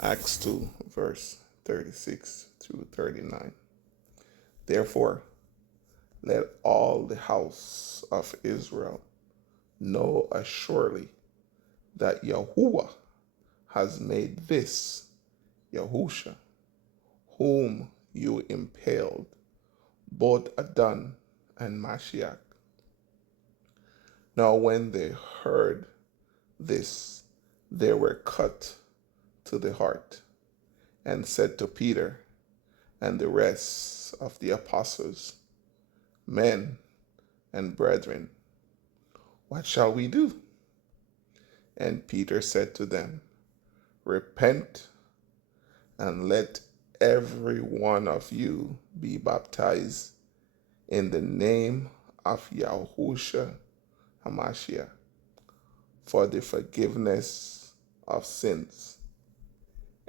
Acts 2, verse 36 through 39. Therefore, let all the house of Israel know assuredly that Yahuwah has made this Yahusha, whom you impaled, both Adon and Mashiach. Now when they heard this, they were cut to the heart, and said to Peter and the rest of the apostles, Men and brethren, what shall we do? And Peter said to them, Repent, and let every one of you be baptized in the name of Yahushua HaMashiach for the forgiveness of sins,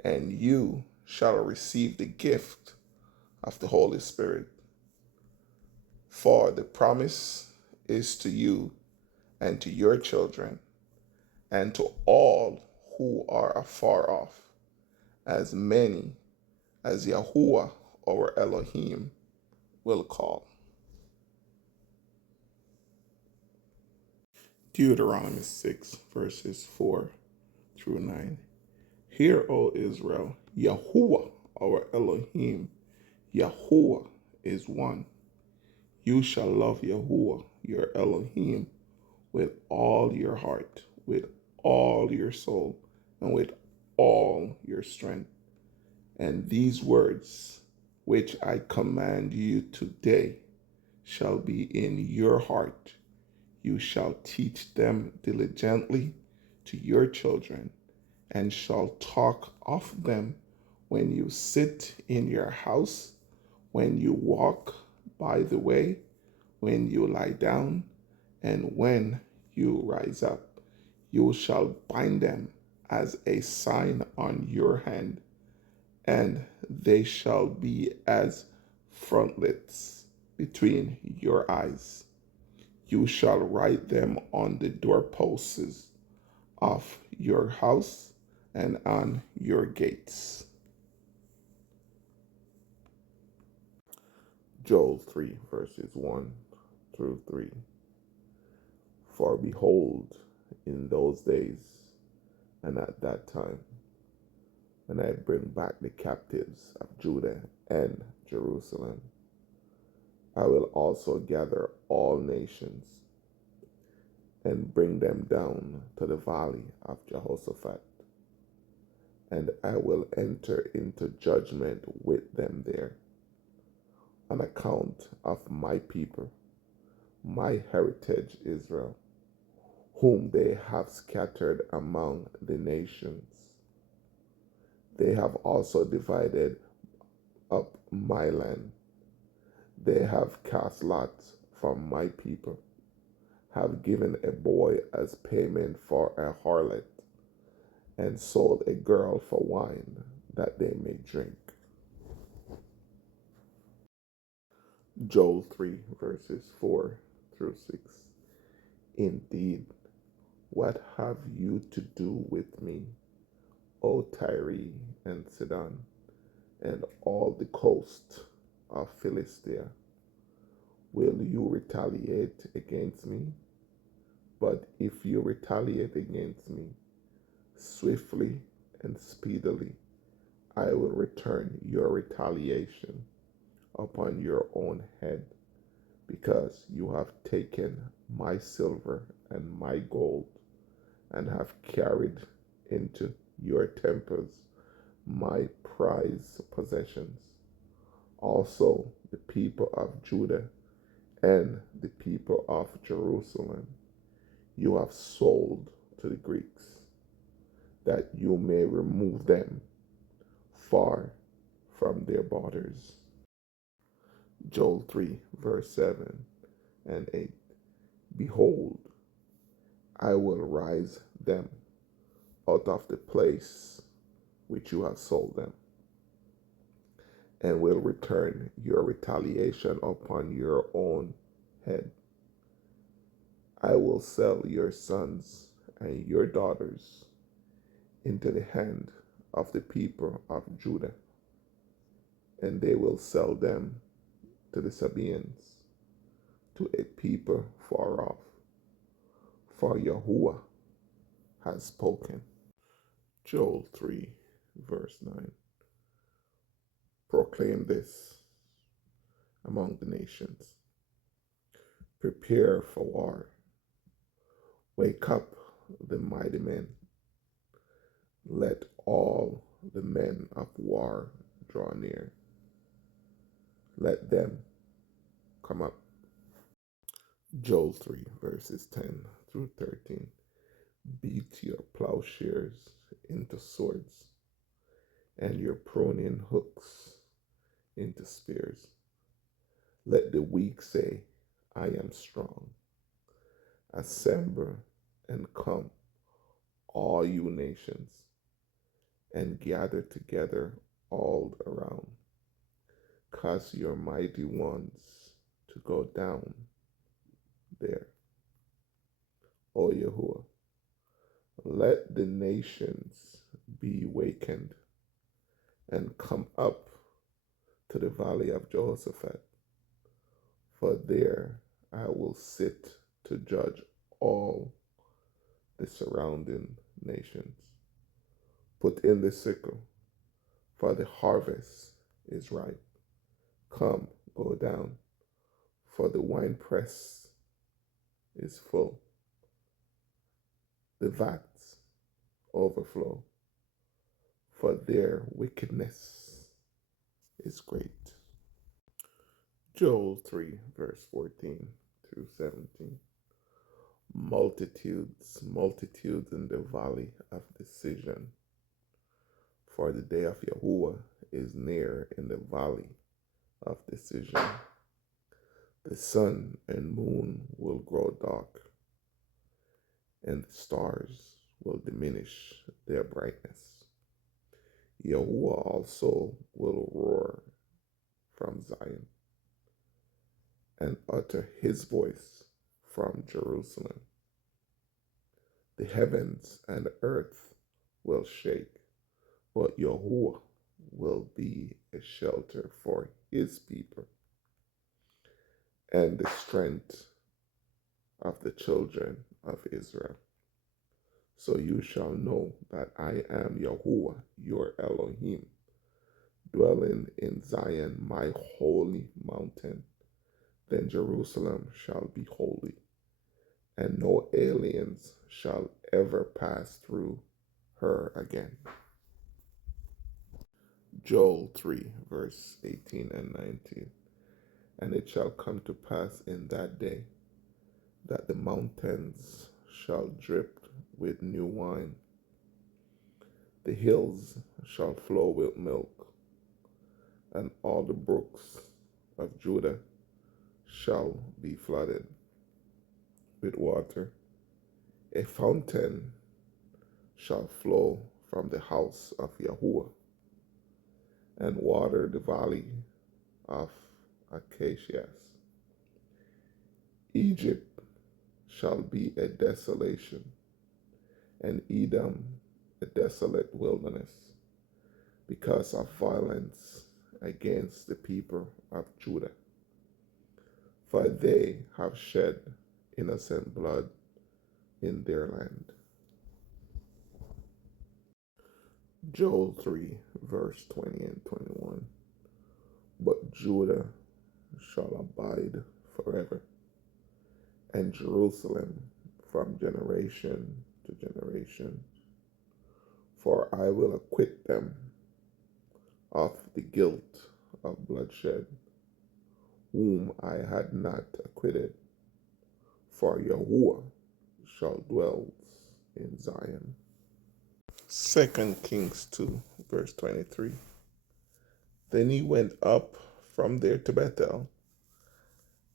and you shall receive the gift of the Holy Spirit. For the promise is to you and to your children and to all who are afar off, as many as Yahuwah our Elohim will call. Deuteronomy 6, verses 4 through 9. Hear, O Israel, Yahuwah our Elohim, Yahuwah is one. You shall love Yahuwah your Elohim with all your heart, with all your soul, and with all your strength. And these words which I command you today shall be in your heart. You shall teach them diligently to your children, and shall talk of them when you sit in your house, when you walk by the way, when you lie down, and when you rise up. You shall bind them as a sign on your hand, and they shall be as frontlets between your eyes. You shall write them on the doorposts of your house and on your gates. Joel 3, verses 1 through 3. For behold, in those days and at that time, when I bring back the captives of Judah and Jerusalem, I will also gather all nations and bring them down to the valley of Jehoshaphat, and I will enter into judgment with them there on account of my people, my heritage Israel, whom they have scattered among the nations. They have also divided up my land. They have cast lots for my people, have given a boy as payment for a harlot, and sold a girl for wine that they may drink. Joel 3, verses 4 through 6. Indeed, what have you to do with me, O Tyre and Sidon, and all the coast of Philistia? Will you retaliate against me? But if you retaliate against me, swiftly and speedily, I will return your retaliation upon your own head, because you have taken my silver and my gold, and have carried into your temples my prized possessions. Also the people of Judah and the people of Jerusalem you have sold to the Greeks, that you may remove them far from their borders. Joel 3, verse 7 and 8. Behold, I will rise them out of the place which you have sold them, and will return your retaliation upon your own head. I will sell your sons and your daughters into the hand of the people of Judah, and they will sell them to the Sabaeans, to a people far off. For Yahuwah has spoken. Joel 3, verse 9. Proclaim this among the nations. Prepare for war. Wake up the mighty men. Let all the men of war draw near. Let them come up. Joel 3, verses 10 through 13. Beat your plowshares into swords, and your pruning hooks into spears. Let the weak say, I am strong. Assemble and come, all you nations, and gather together all around. Cause your mighty ones to go down there. O Yahuwah, let the nations be wakened and come up to the valley of Jehoshaphat, for there I will sit to judge all the surrounding nations. Put in the sickle, for the harvest is ripe. Come, go down, for the winepress is full. The vats overflow, for their wickedness is great. Joel 3, verse 14 through 17. Multitudes, multitudes in the valley of decision, for the day of Yahuwah is near in the valley of decision. The sun and moon will grow dark, and the stars will diminish their brightness. Yahuwah also will roar from Zion and utter his voice from Jerusalem. The heavens and the earth will shake, but Yahuwah will be a shelter for his people and the strength of the children of Israel. So you shall know that I am Yahuwah, your Elohim, dwelling in Zion, my holy mountain. Then Jerusalem shall be holy, and no aliens shall ever pass through her again. Joel 3, verse 18 and 19. And it shall come to pass in that day that the mountains shall drip with new wine. The hills shall flow with milk, and all the brooks of Judah shall be flooded with water. A fountain shall flow from the house of Yahuwah and water the valley of acacias. Egypt shall be a desolation, and Edom a desolate wilderness, because of violence against the people of Judah. For they have shed innocent blood in their land. Joel 3, verse 20 and 21. But Judah shall abide forever, and Jerusalem from generation to generation. For I will acquit them of the guilt of bloodshed, whom I had not acquitted. For Yahuwah shall dwell in Zion. 2 Kings 2, verse 23. Then he went up from there to Bethel,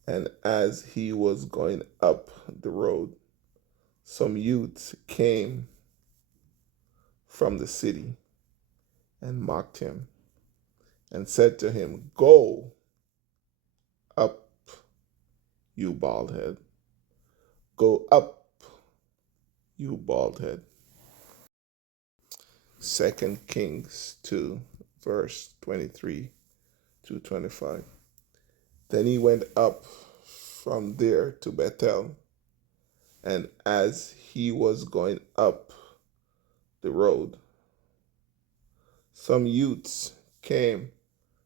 and as he was going up the road, some youths came from the city and mocked him and said to him, Go up, you bald head. Go up, you bald head. 2 Kings 2, verse 23 to 25. Then he went up from there to Bethel, and as he was going up the road, some youths came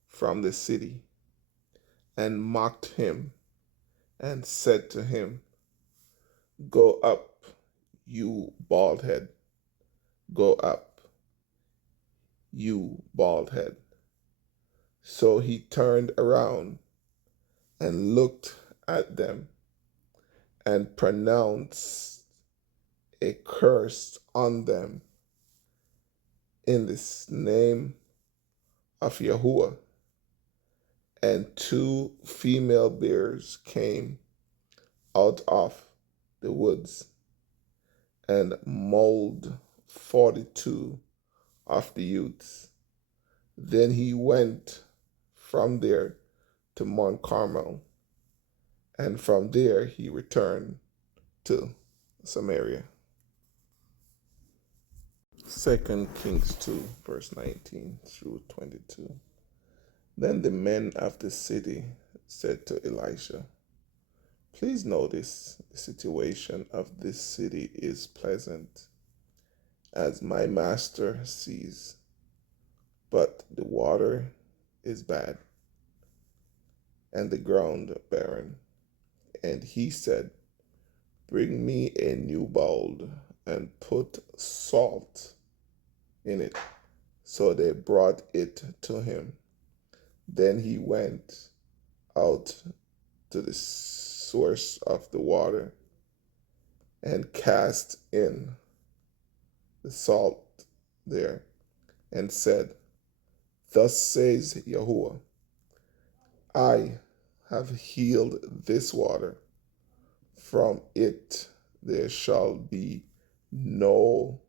from the city and mocked him and said to him, "Go up, you bald head. Go up, you bald head." So he turned around and looked at them and pronounced a curse on them in the name of Yahuwah. And 2 female bears came out of the woods and mauled 42 of the youths. Then he went from there to Mount Carmel, and from there he returned to Samaria. 2 Kings 2, verse 19 through 22. Then the men of the city said to Elisha, "Please notice the situation of this city is pleasant, as my master sees, but the water is bad and the ground barren." And he said, "Bring me a new bowl and put salt in it." So they brought it to him. Then he went out to the source of the water and cast in the salt there and said, "Thus says Yahuwah, I have healed this water. From it there shall be no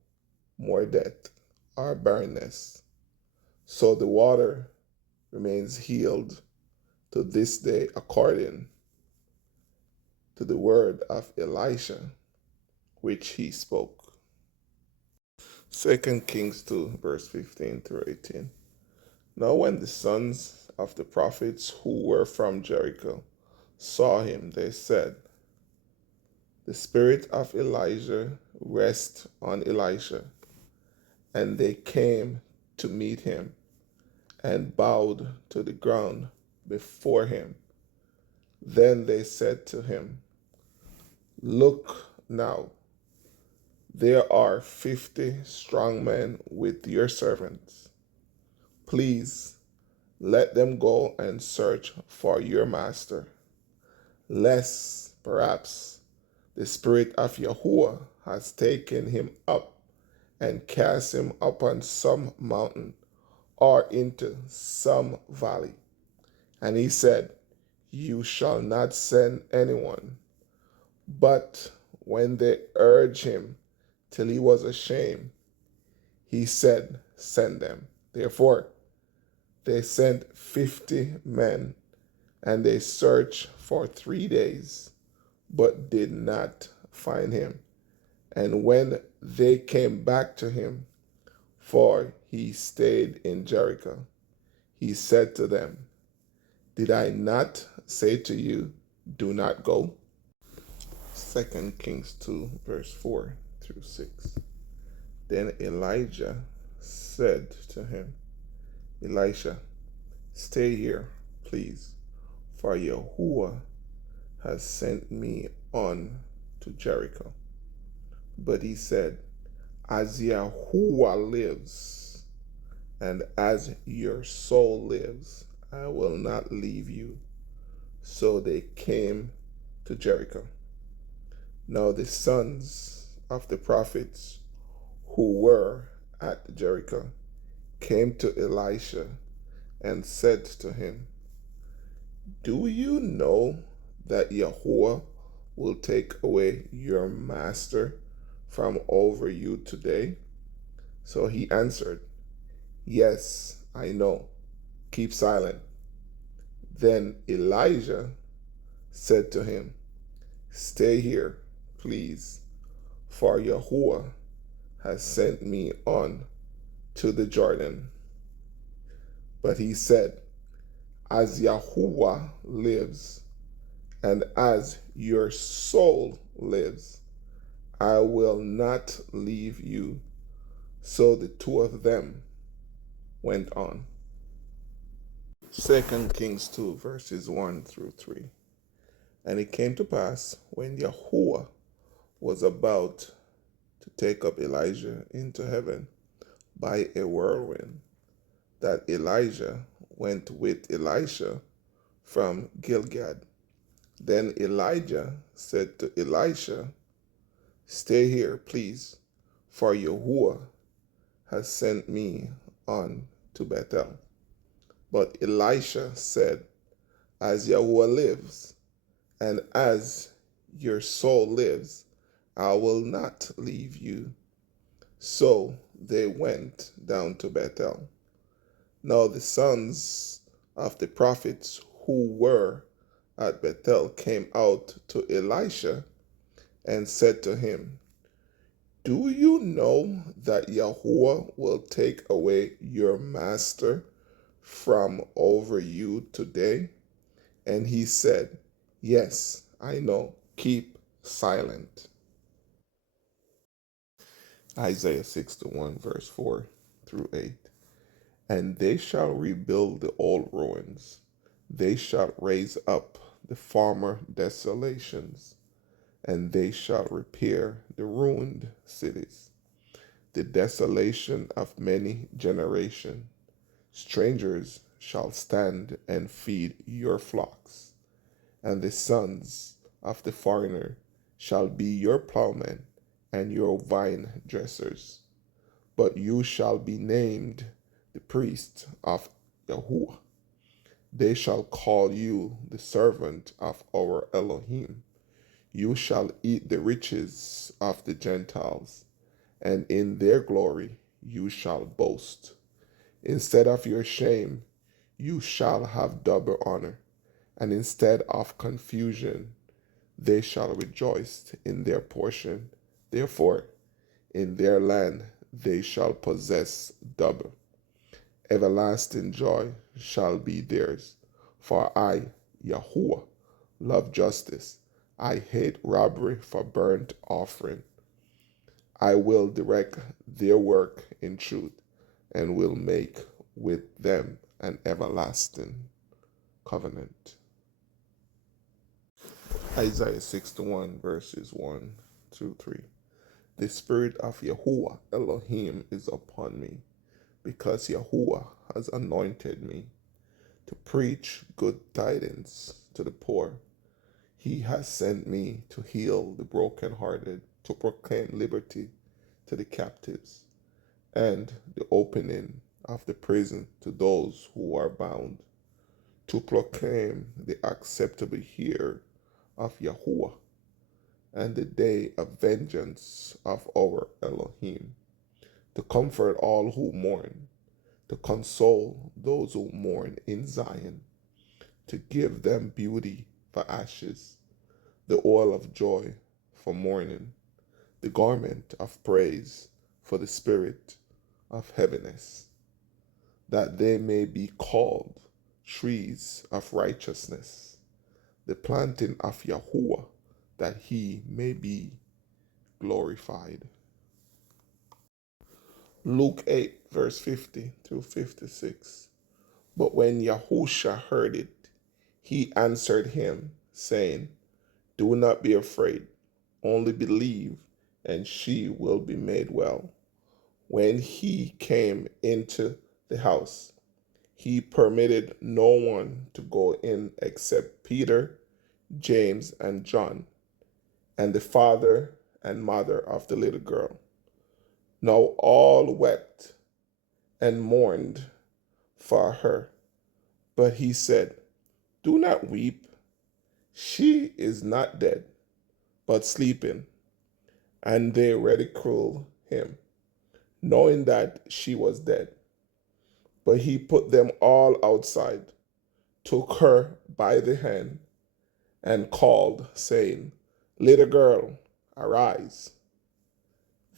more death or barrenness." So the water remains healed to this day according to the word of Elisha, which he spoke. 2 Kings 2, verse 15 through 18. Now when the sons of the prophets who were from Jericho saw him, they said, "The spirit of Elijah rests on Elisha." And they came to meet him and bowed to the ground before him. Then they said to him, "Look now, there are 50 strong men with your servants. Please let them go and search for your master, lest perhaps the spirit of Yahuwah has taken him up and cast him upon some mountain or into some valley." And he said, "You shall not send anyone." But when they urged him till he was ashamed, he said, "Send them." Therefore, they sent 50 men, and they searched for 3 days, but did not find him. And when they came back to him, for he stayed in Jericho, he said to them, "Did I not say to you, do not go?" 2 Kings 2, verse 4 through 6. Then Elijah said to him, "Elisha, stay here, please, for Yahuwah has sent me on to Jericho." But he said, "As Yahuwah lives, and as your soul lives, I will not leave you." So they came to Jericho. Now the sons of the prophets who were at Jericho came to Elisha and said to him, "Do you know that Yahuwah will take away your master from over you today?" So he answered, "Yes, I know. Keep silent." Then Elijah said to him, "Stay here, please, for Yahuwah has sent me on to the Jordan. But he said, As Yahuwah lives, and as your soul lives, I will not leave you. So the two of them went on. 2 Kings 2, verses 1 through 3. And it came to pass, when Yahuwah was about to take up Elijah into heaven by a whirlwind, that Elijah went with Elisha from Gilgad. Then Elijah said to Elisha, Stay here, please, for Yahuwah has sent me on to Bethel. But Elisha said, As Yahuwah lives, and as your soul lives, I will not leave you. So they went down to Bethel. Now the sons of the prophets who were at Bethel came out to Elisha and said to him, Do you know that Yahuwah will take away your master from over you today? And he said, Yes, I know. Keep silent. Isaiah 61, verse 4 through 8. And they shall rebuild the old ruins. They shall raise up the former desolations, and they shall repair the ruined cities. The desolation of many generations. Strangers shall stand and feed your flocks, and the sons of the foreigner shall be your plowmen and your vine dressers. But you shall be named the priests of Yahuwah. They shall call you the servant of our Elohim. You shall eat the riches of the Gentiles, and in their glory you shall boast. Instead of your shame, you shall have double honor, and instead of confusion, they shall rejoice in their portion. Therefore, in their land they shall possess double. Everlasting joy shall be theirs. For I, Yahuwah, love justice. I hate robbery for burnt offering. I will direct their work in truth and will make with them an everlasting covenant. Isaiah 61, verses 1 through 3. The Spirit of Yahuwah Elohim is upon me, because Yahuwah has anointed me to preach good tidings to the poor. He has sent me to heal the brokenhearted, to proclaim liberty to the captives, and the opening of the prison to those who are bound, to proclaim the acceptable year of Yahuwah and the day of vengeance of our Elohim, to comfort all who mourn, to console those who mourn in Zion, to give them beauty for ashes, the oil of joy for mourning, the garment of praise for the spirit of heaviness, that they may be called trees of righteousness, the planting of Yahuwah, that he may be glorified. Luke 8, verse 50 through 56. But when Yahusha heard it, he answered him, saying, Do not be afraid, only believe, and she will be made well. When he came into the house, he permitted no one to go in except Peter, James, and John, and the father and mother of the little girl. Now all wept and mourned for her. But he said, Do not weep. She is not dead, but sleeping. And they ridiculed him, knowing that she was dead. But he put them all outside, took her by the hand, and called, saying, Little girl, arise.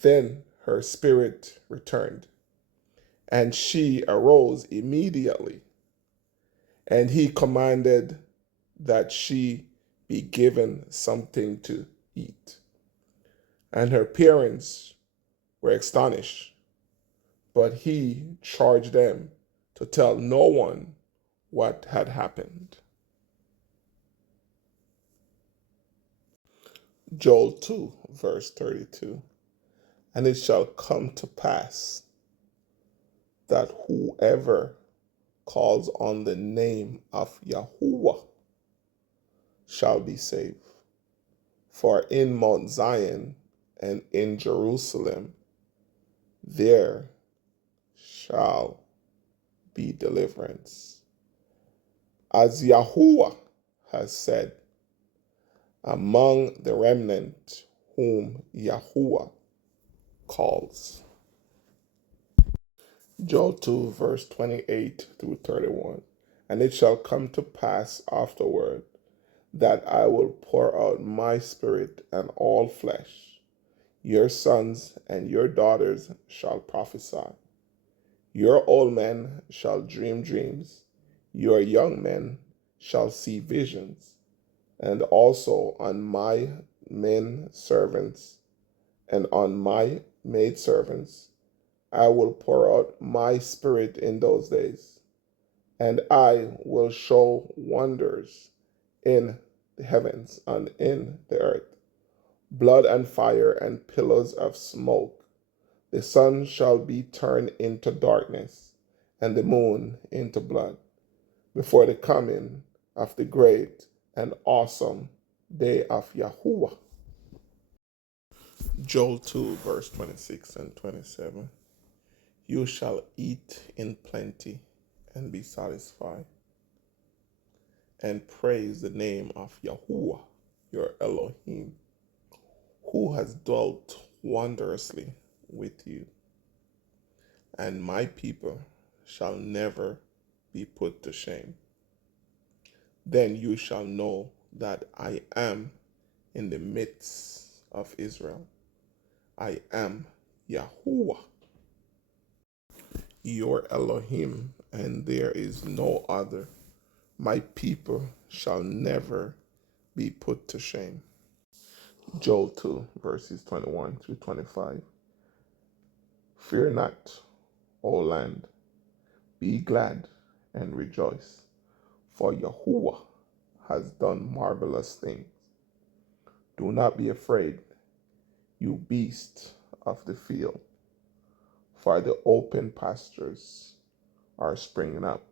Then her spirit returned, And she arose immediately, and he commanded that she be given something to eat. And her parents were astonished, but he charged them to tell no one what had happened. Joel 2, verse 32. And it shall come to pass that whoever calls on the name of Yahuwah shall be saved. For in Mount Zion and in Jerusalem there shall be deliverance. As Yahuwah has said, among the remnant whom Yahuwah calls. Joel 2, verse 28 through 31. And it shall come to pass afterward that I will pour out my spirit on all flesh. Your sons and your daughters shall prophesy. Your old men shall dream dreams. Your young men shall see visions. And also on my men servants and on my maidservants I will pour out my spirit in those days, and I will show wonders in the heavens and in the earth, blood and fire and pillars of smoke. The sun shall be turned into darkness, and the moon into blood, before the coming of the great and awesome day of Yahuwah. Joel 2, verse 26 and 27. You shall eat in plenty and be satisfied, and praise the name of Yahuwah, your Elohim, who has dwelt wondrously with you. And my people shall never be put to shame. Then you shall know that I am in the midst of Israel. I am Yahuwah, your Elohim, and there is no other. My people shall never be put to shame. Joel 2, verses 21 through 25. Fear not, O land, be glad and rejoice, for Yahuwah has done marvelous things. Do not be afraid, you beasts of the field, for the open pastures are springing up,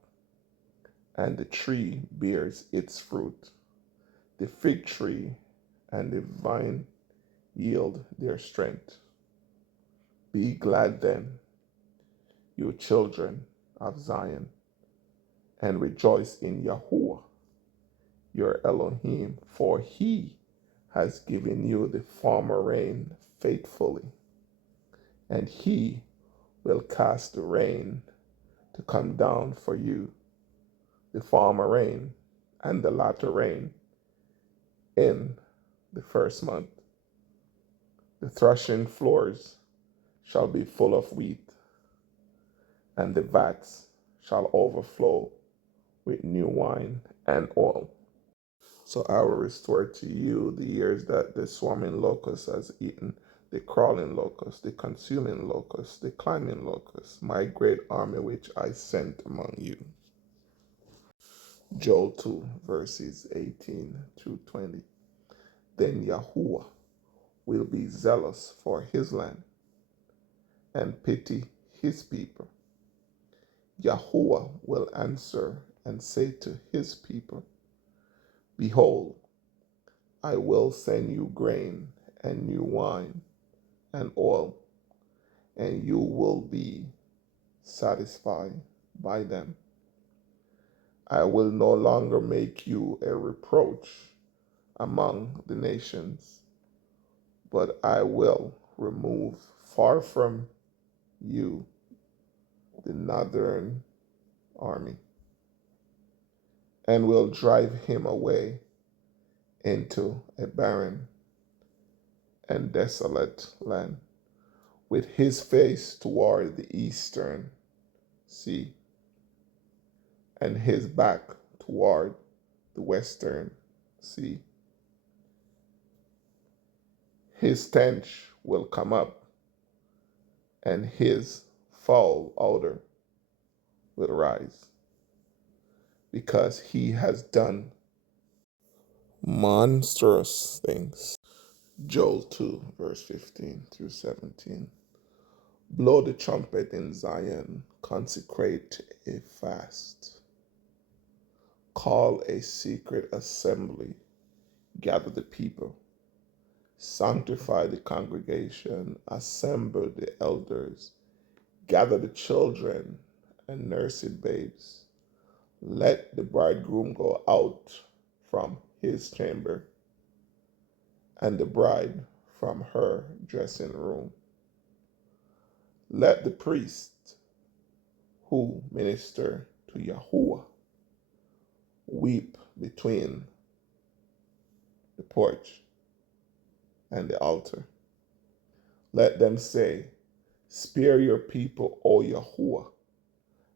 and the tree bears its fruit. The fig tree and the vine yield their strength. Be glad then, you children of Zion, and rejoice in Yahuwah, your Elohim, for he has given you the former rain faithfully, and he will cause the rain to come down for you, the former rain and the latter rain, in the first month. The threshing floors shall be full of wheat, and the vats shall overflow with new wine and oil. So I will restore to you the years that the swarming locust has eaten, the crawling locust, the consuming locust, the climbing locust, my great army which I sent among you. Joel 2, verses 18 through 20. Then Yahuwah will be zealous for his land and pity his people. Yahuwah will answer and say to his people, behold, I will send you grain and new wine and oil, and you will be satisfied by them. I will no longer make you a reproach among the nations, but I will remove far from you the northern army, and will drive him away into a barren and desolate land, with his face toward the eastern sea, and his back toward the western sea. His stench will come up, and his foul odor will rise, because he has done monstrous things. Joel 2, verse 15 through 17. Blow the trumpet in Zion, consecrate a fast, call a secret assembly, gather the people, sanctify the congregation, assemble the elders, gather the children and nursing babes. Let the bridegroom go out from his chamber, and the bride from her dressing room. Let the priests who minister to Yahuwah weep between the porch and the altar. Let them say, spare your people, O Yahuwah,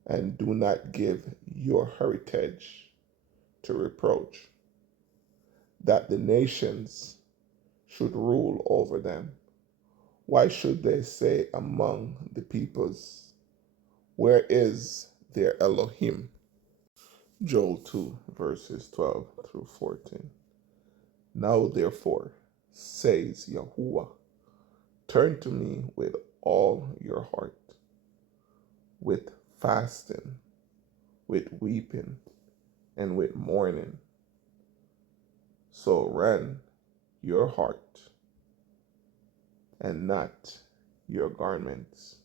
and do not give your heritage to reproach, that the nations should rule over them. Why should they say among the peoples, where is their Elohim? Joel 2, verses 12 through 14. Now therefore, says Yahuwah, turn to me with all your heart, with fasting, with weeping, and with mourning. So rend your heart and not your garments.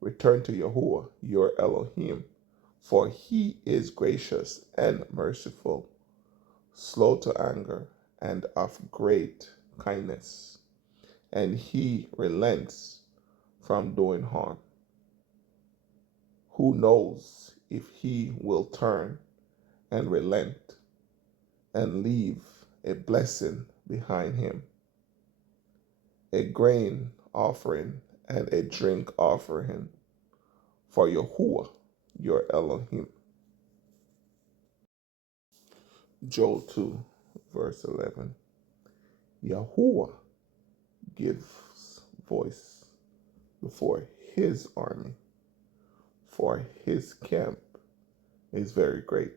Return to Yahuwah, your Elohim, for he is gracious and merciful, slow to anger, and of great kindness, and he relents from doing harm. Who knows if he will turn and relent and leave a blessing behind him, a grain offering and a drink offering for Yahuwah, your Elohim. Joel 2, verse 11. Yahuwah gives voice before his army, for his camp is very great.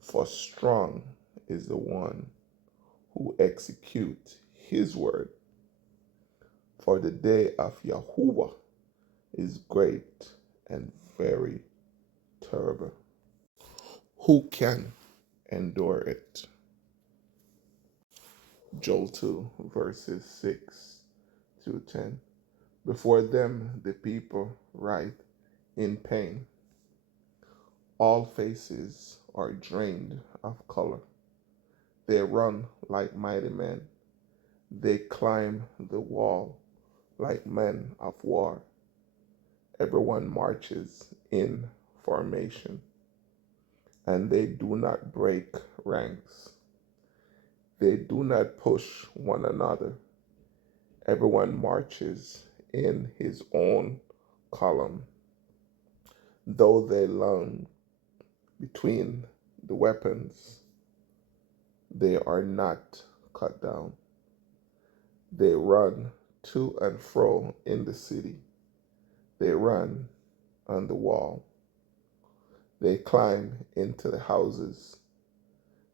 For strong is the one who executes his word. For the day of Yahuwah is great and very terrible. Who can endure it? Joel 2, verses 6 through 10. Before them the people writhe in pain. All faces are drained of color. They run like mighty men. They climb the wall like men of war. Everyone marches in formation, and they do not break ranks. They do not push one another. Everyone marches in his own column. Though they long between the weapons, they are not cut down. They run to and fro in the city. They run on the wall. They climb into the houses.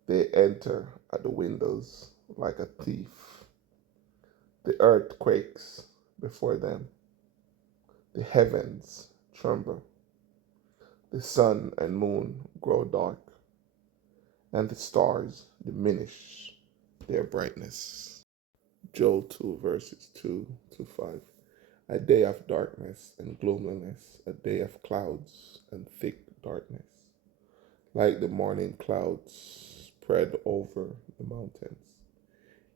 They enter at the windows like a thief. The earth quakes before them. The heavens tremble. The sun and moon grow dark, and the stars diminish their brightness. Joel 2, verses 2 to 5. A day of darkness and gloominess, a day of clouds and thick darkness, like the morning clouds spread over the mountains.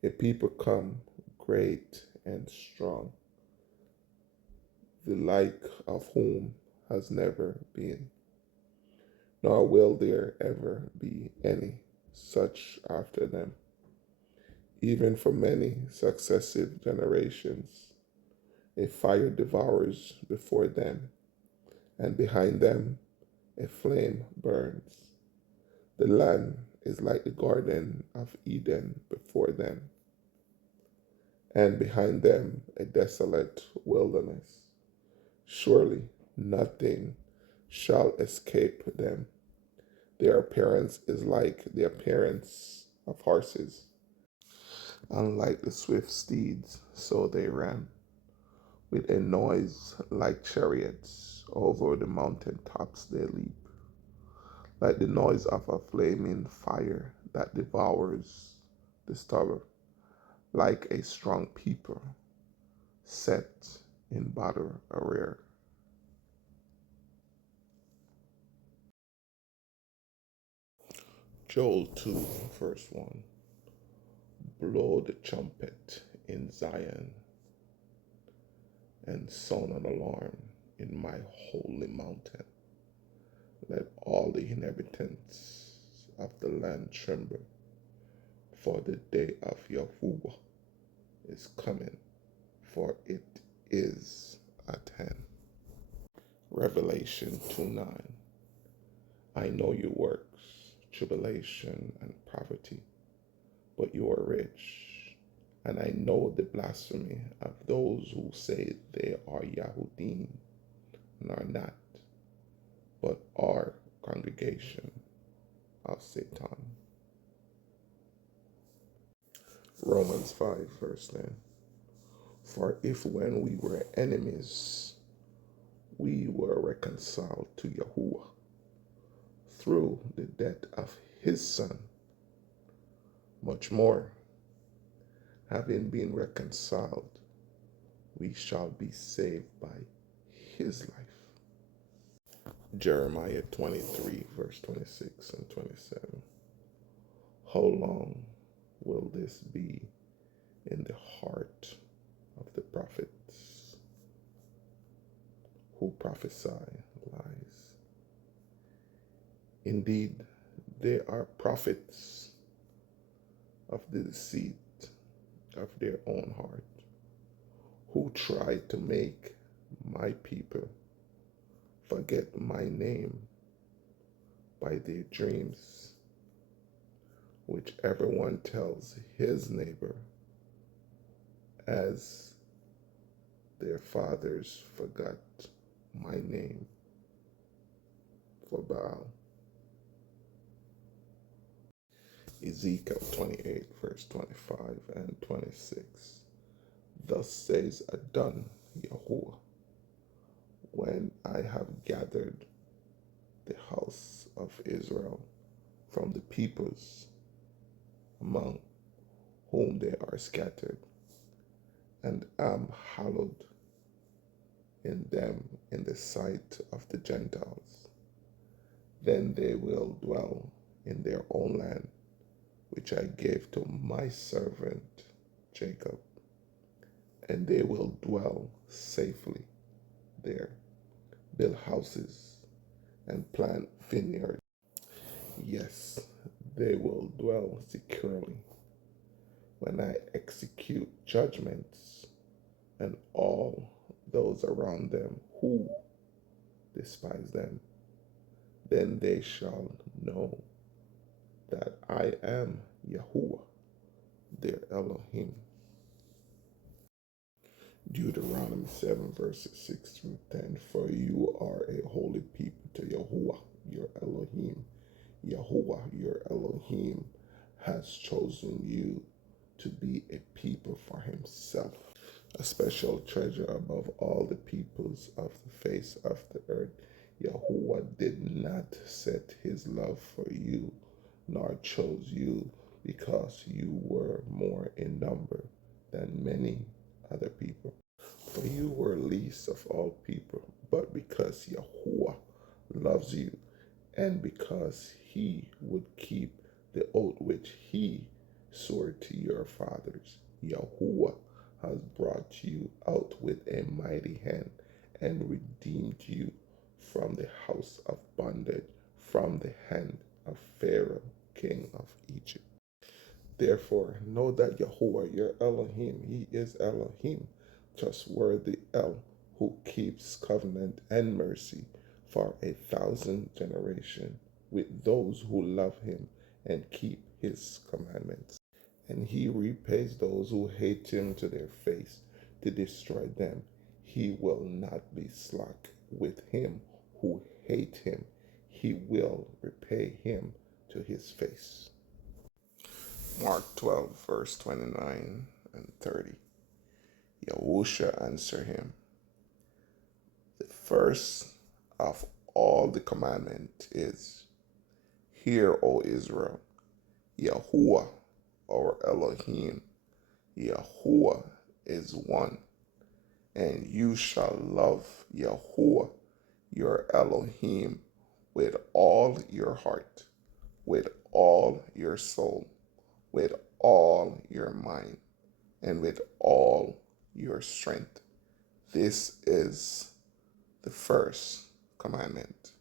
A people come great and strong, the like of whom has never been, nor will there ever be any such after them, even for many successive generations. A fire devours before them, and behind them a flame burns. The land is like the Garden of Eden before them, and behind them a desolate wilderness. Surely nothing shall escape them. Their appearance is like the appearance of horses, and like the swift steeds, so they ran. With a noise like chariots, over the mountain tops they leap, like the noise of a flaming fire that devours the stubble, like a strong people set in battle array. Joel 2, verse 1. Blow the trumpet in Zion and sound an alarm in my holy mountain. Let all the inhabitants of the land tremble, for the day of Yahuwah is coming, for it is at hand. Revelation 2:9. I know your works, tribulation and poverty, but you are rich. And I know the blasphemy of those who say they are Yahudim and are not, but are congregation of Satan. Romans 5, verse 10. For if when we were enemies, we were reconciled to Yahuwah through the death of his Son, much more, having been reconciled, we shall be saved by his life. Jeremiah 23, verse 26 and 27. How long will this be in the heart of the prophets who prophesy lies? Indeed, they are prophets of the deceit of their own heart, who try to make my people forget my name by their dreams, which everyone tells his neighbor, as their fathers forgot my name for Baal. Ezekiel 28, verse 25 and 26. Thus says Adon Yahuwah, when I have gathered the house of Israel from the peoples among whom they are scattered, and am hallowed in them in the sight of the Gentiles, then they will dwell in their own land, which I gave to my servant Jacob, and they will dwell safely there, build houses, and plant vineyards. Yes, they will dwell securely when I execute judgments, and all those around them who despise them, then they shall know that I am Yahuwah, their Elohim. Deuteronomy 7, verses 6 through 10. For you are a holy people to Yahuwah, your Elohim. Yahuwah, your Elohim, has chosen you to be a people for himself, a special treasure above all the peoples of the face of the earth. Yahuwah did not set his love for you, nor chose you because you were more in number than many other people. For you were least of all people, but because Yahuwah loves you, and because he would keep the oath which he swore to your fathers, Yahuwah has brought you out with a mighty hand and redeemed you from the house of bondage, from the hand of Pharaoh, king of Egypt. Therefore, know that Yahuwah, your Elohim, he is Elohim, trustworthy El, who keeps covenant and mercy for 1,000 generations with those who love him and keep his commandments. And he repays those who hate him to their face to destroy them. He will not be slack with him who hate him. He will repay him to his face. Mark 12, verse 29 and 30. Yahusha answered him, the first of all the commandment is, Hear, O Israel, Yahuwah, our Elohim, Yahuwah is one, and you shall love Yahuwah, your Elohim, with all your heart, with all your soul, with all your mind, and with all your strength. This is the first commandment.